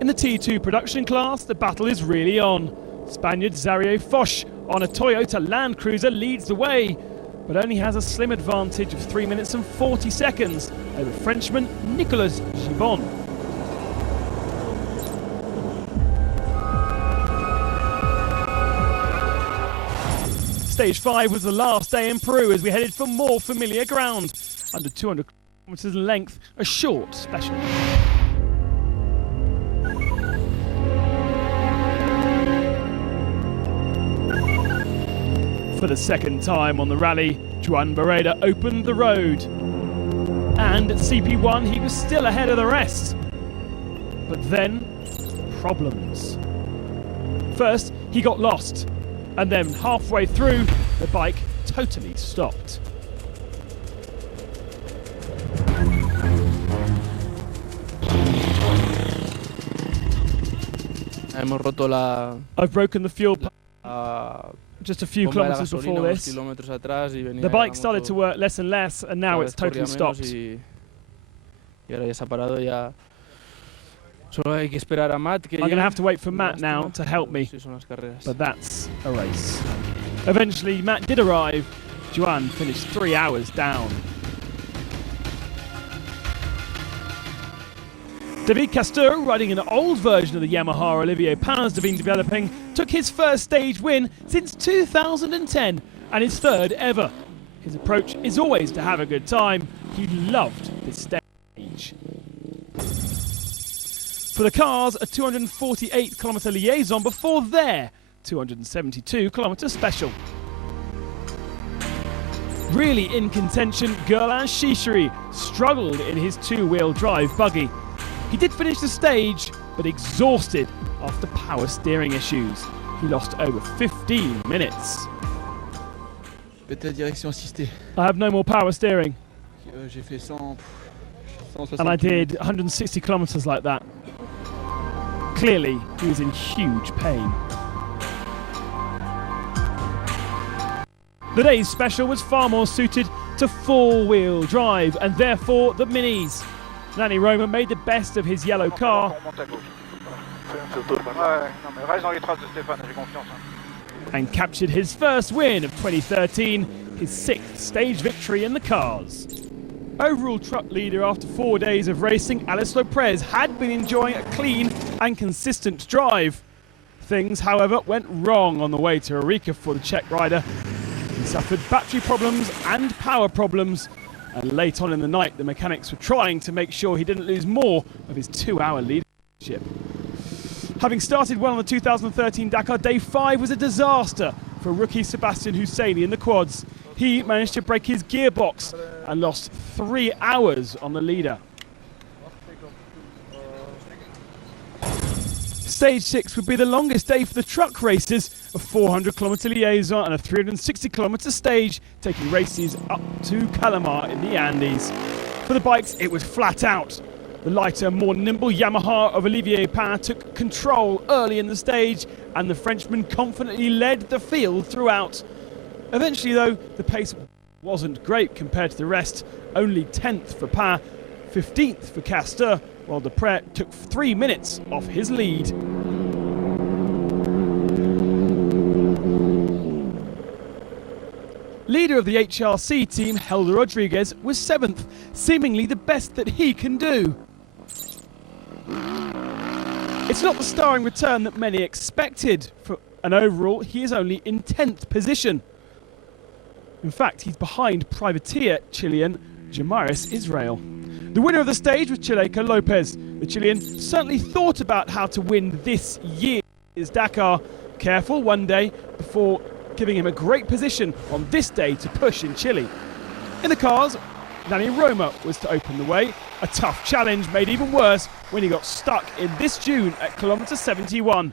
In the T2 production class, the battle is really on. Spaniard Zario Foch on a Toyota Land Cruiser leads the way, but only has a slim advantage of 3 minutes and 40 seconds over Frenchman Nicolas Gibbon. Stage 5 was the last day in Peru as we headed for more familiar ground. Under 200 kilometers in length, a short special. For the second time on the rally, Joan Barreda opened the road. And at CP1, he was still ahead of the rest. But then, problems. First, he got lost. And then halfway through, the bike totally stopped. I've broken the fuel pipe just a few kilometers before this. The bike started to work less and less, and now it's totally stopped. I'm going to have to wait for Matt now to help me, but that's a race. Eventually, Matt did arrive. Joan finished 3 hours down. David Castor, riding an old version of the Yamaha Olivier Pains has been developing, took his first stage win since 2010 and his third ever. His approach is always to have a good time. He loved this stage. For the cars, a 248-kilometre liaison before their 272-kilometre special. Really in contention, Gerlin Chichery struggled in his two-wheel drive buggy. He did finish the stage, but exhausted after power steering issues. He lost over 15 minutes. I have no more power steering. And I did 160 kilometres like that. Clearly, he was in huge pain. The day's special was far more suited to four-wheel drive, and therefore the minis. Nani Roma made the best of his yellow car and captured his first win of 2013, his 6th stage victory in the cars. Overall truck leader after 4 days of racing, Alex Lopez had been enjoying a clean and consistent drive. Things, however, went wrong on the way to Arica for the Czech rider. He suffered battery problems and power problems, and late on in the night the mechanics were trying to make sure he didn't lose more of his 2-hour leadership. Having started well on the 2013 Dakar, day 5 was a disaster for rookie Sebastian Husseini in the quads. He managed to break his gearbox and lost 3 hours on the leader. Stage 6 would be the longest day for the truck races, a 400-kilometre liaison and a 360-kilometre stage, taking races up to Calamar in the Andes. For the bikes, it was flat out. The lighter, more nimble Yamaha of Olivier Pains took control early in the stage, and the Frenchman confidently led the field throughout. Eventually, though, the pace wasn't great compared to the rest. Only 10th for Pains, 15th for Castor, while Depret took 3 minutes off his lead. Leader of the HRC team, Helder Rodriguez, was 7th, seemingly the best that he can do. It's not the starring return that many expected, and overall he is only in 10th position. In fact, he's behind privateer Chilean Jamaris Israel. The winner of the stage was Chileka Lopez. The Chilean certainly thought about how to win this year's Dakar. Careful one day before giving him a great position on this day to push in Chile. In the cars, Nani Roma was to open the way. A tough challenge made even worse when he got stuck in this dune at kilometre 71.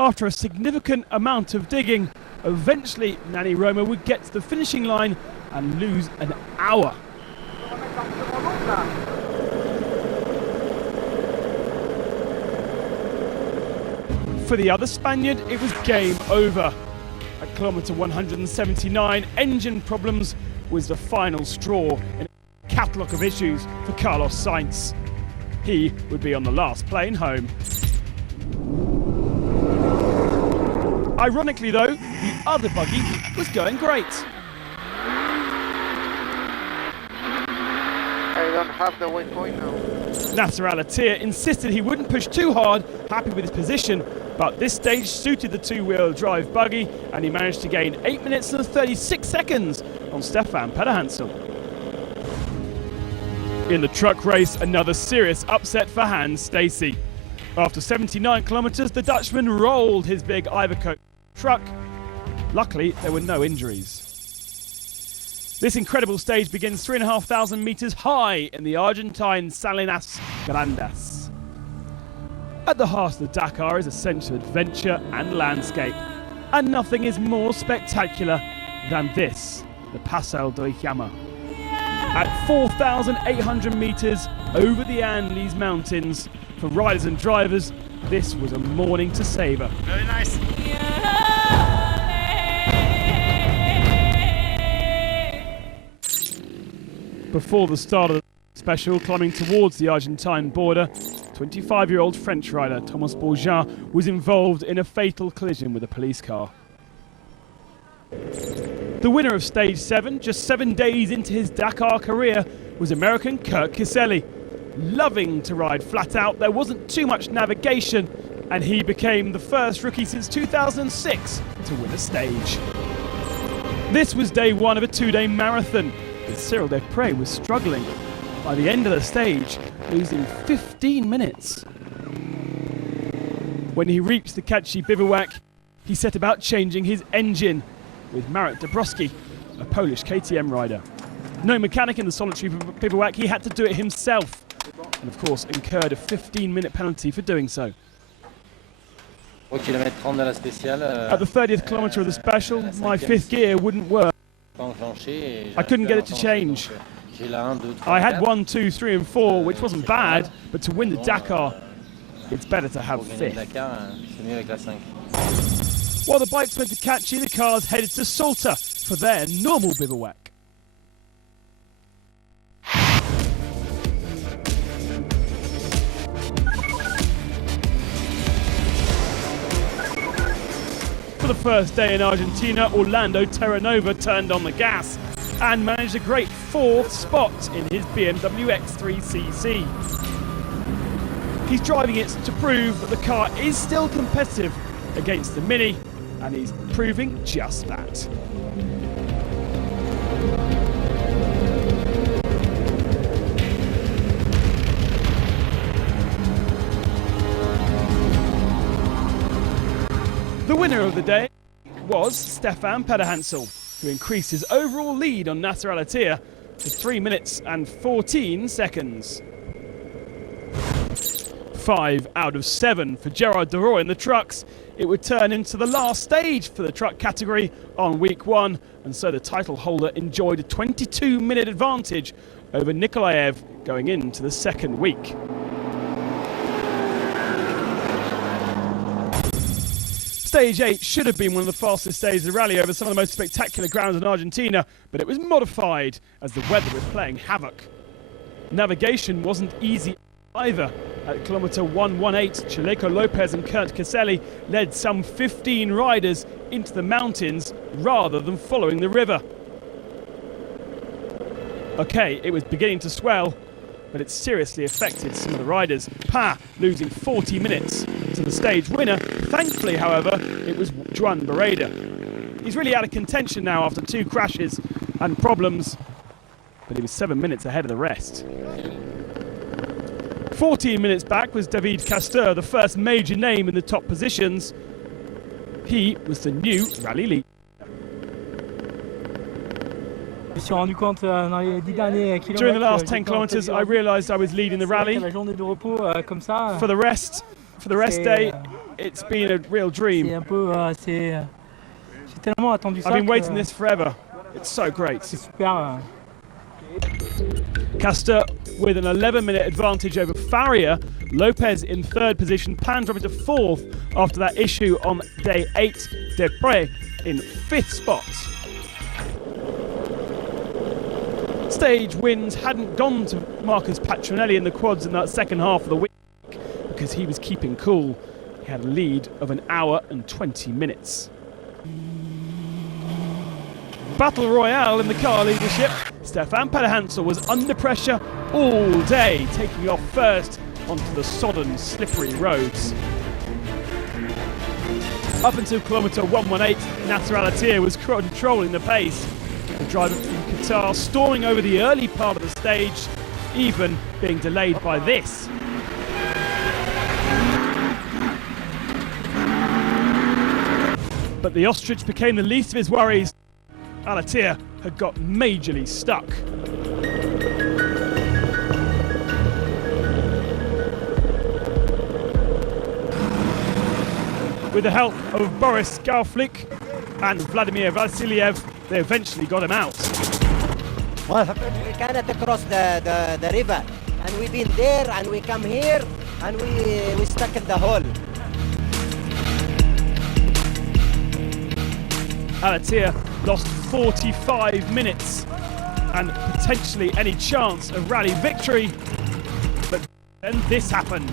After a significant amount of digging, eventually Nani Roma would get to the finishing line and lose an hour. For the other Spaniard, it was game over. At kilometre 179, engine problems was the final straw in a catalogue of issues for Carlos Sainz. he would be on the last plane home. Ironically though, the other buggy was going great. I don't have the waypoint now. Nasser Al-Attiyah insisted he wouldn't push too hard, happy with his position, but this stage suited the two-wheel drive buggy and he managed to gain 8 minutes and 36 seconds on Stefan Pederhansel. In the truck race, another serious upset for Hans Stacey. After 79 kilometres, the Dutchman rolled his big Iveco truck. Luckily, there were no injuries. This incredible stage begins 3,500 metres high in the Argentine Salinas Grandes. At the heart of the Dakar is a sense of adventure and landscape, and nothing is more spectacular than this, the Paso de Llama. At 4,800 metres over the Andes Mountains, for riders and drivers, this was a morning to savour. Very nice. Before the start of the special, climbing towards the Argentine border, 25-year-old French rider Thomas Bourgeat was involved in a fatal collision with a police car. The winner of Stage 7, just 7 days into his Dakar career, was American Kurt Kiseli. Loving to ride flat out, there wasn't too much navigation, and he became the first rookie since 2006 to win a stage. This was day one of a 2-day marathon, but Cyril Desprez was struggling. By the end of the stage, losing 15 minutes. When he reached the Kachi bivouac, he set about changing his engine with Marek Dabrowski, a Polish KTM rider. No mechanic in the solitary bivouac, he had to do it himself, and of course incurred a 15-minute penalty for doing so. At the 30th kilometre of the special, my fifth gear wouldn't work. I couldn't get it to change. I had 1, 2, 3 and 4, which wasn't bad, but to win the Dakar, it's better to have fifth. While the bikes went to Kachi, the cars headed to Salta for their normal bivouac. For the first day in Argentina, Orlando Terranova turned on the gas and managed a great 4th spot in his BMW X3CC. He's driving it to prove that the car is still competitive against the Mini, and he's proving just that. The winner of the day was Stefan Pederhansel, who increased his overall lead on Nasser Al-Attiyah to 3 minutes and 14 seconds. 5 out of 7 for Gerard Deroy in the trucks. It would turn into the last stage for the truck category on week 1, and so the title holder enjoyed a 22-minute advantage over Nikolaev going into the second week. Stage 8 should have been one of the fastest stages of the rally over some of the most spectacular grounds in Argentina, but it was modified as the weather was playing havoc. Navigation wasn't easy either. At kilometre 118, Chaleco Lopez and Kurt Kiseli led some 15 riders into the mountains rather than following the river. Okay, it was beginning to swell, but it seriously affected some of the riders. Pa losing 40 minutes to the stage winner. Thankfully, however, it was Juan Barreda. He's really out of contention now after 2 crashes and problems, but he was 7 minutes ahead of the rest. 14 minutes back was David Castor, the first major name in the top positions. He was the new rally leader. During the last 10 kilometres, I realised I was leading the rally. For the rest day, it's been a real dream. I've been waiting this forever. It's so great. Castor with an 11-minute advantage over Faria. Lopez in 3rd position, Pan dropping to 4th after that issue on day 8. Desprez in 5th spot. stage wins hadn't gone to Marcus Patronelli in the quads in that second half of the week because he was keeping cool. He had a lead of 1 hour and 20 minutes. Battle Royale in the car leadership. Stefan Pederhansel was under pressure all day, taking off first onto the sodden, slippery roads. Up until kilometre 118, Nasser Al-Attiyah was controlling the pace. The driver from Qatar storming over the early part of the stage, even being delayed by this. But the ostrich became the least of his worries. Al-Attiyah had got majorly stuck. With the help of Boris Gauflik and Vladimir Vasiliev, they eventually got him out. What happened? We cannot cross the river, and we've been there, and we come here, and we stuck in the hole. Al-Attiyah lost 45 minutes and potentially any chance of rally victory, but then this happened.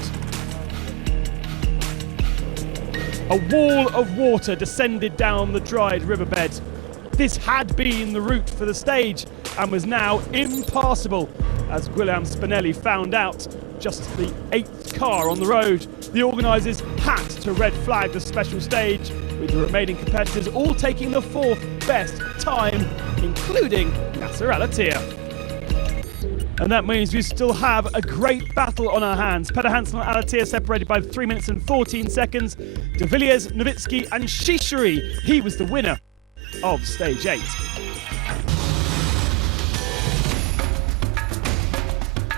A wall of water descended down the dried riverbed. This had been the route for the stage and was now impassable, as Guillaume Spinelli found out just the 8th car on the road. The organisers had to red flag the special stage, with the remaining competitors all taking the 4th best time, including Nasser Al-Attiyah. And that means we still have a great battle on our hands. Pederhansel and Al-Attiyah separated by 3 minutes and 14 seconds. De Villiers, Nowitzki and Shishiri, he was the winner of stage 8.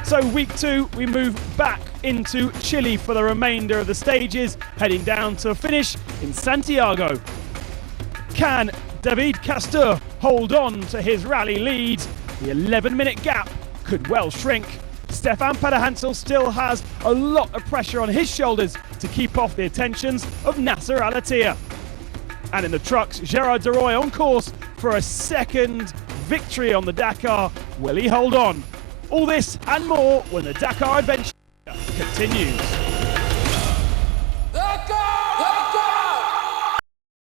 So week 2, we move back into Chile for the remainder of the stages, heading down to a finish in Santiago. Can David Castor hold on to his rally lead? The 11-minute gap could well shrink. Stefan Pederhansel still has a lot of pressure on his shoulders to keep off the attentions of Nasser Al-Attiyah. And in the trucks, Gerard Deroy on course for a second victory on the Dakar. Will he hold on? All this and more when the Dakar adventure continues.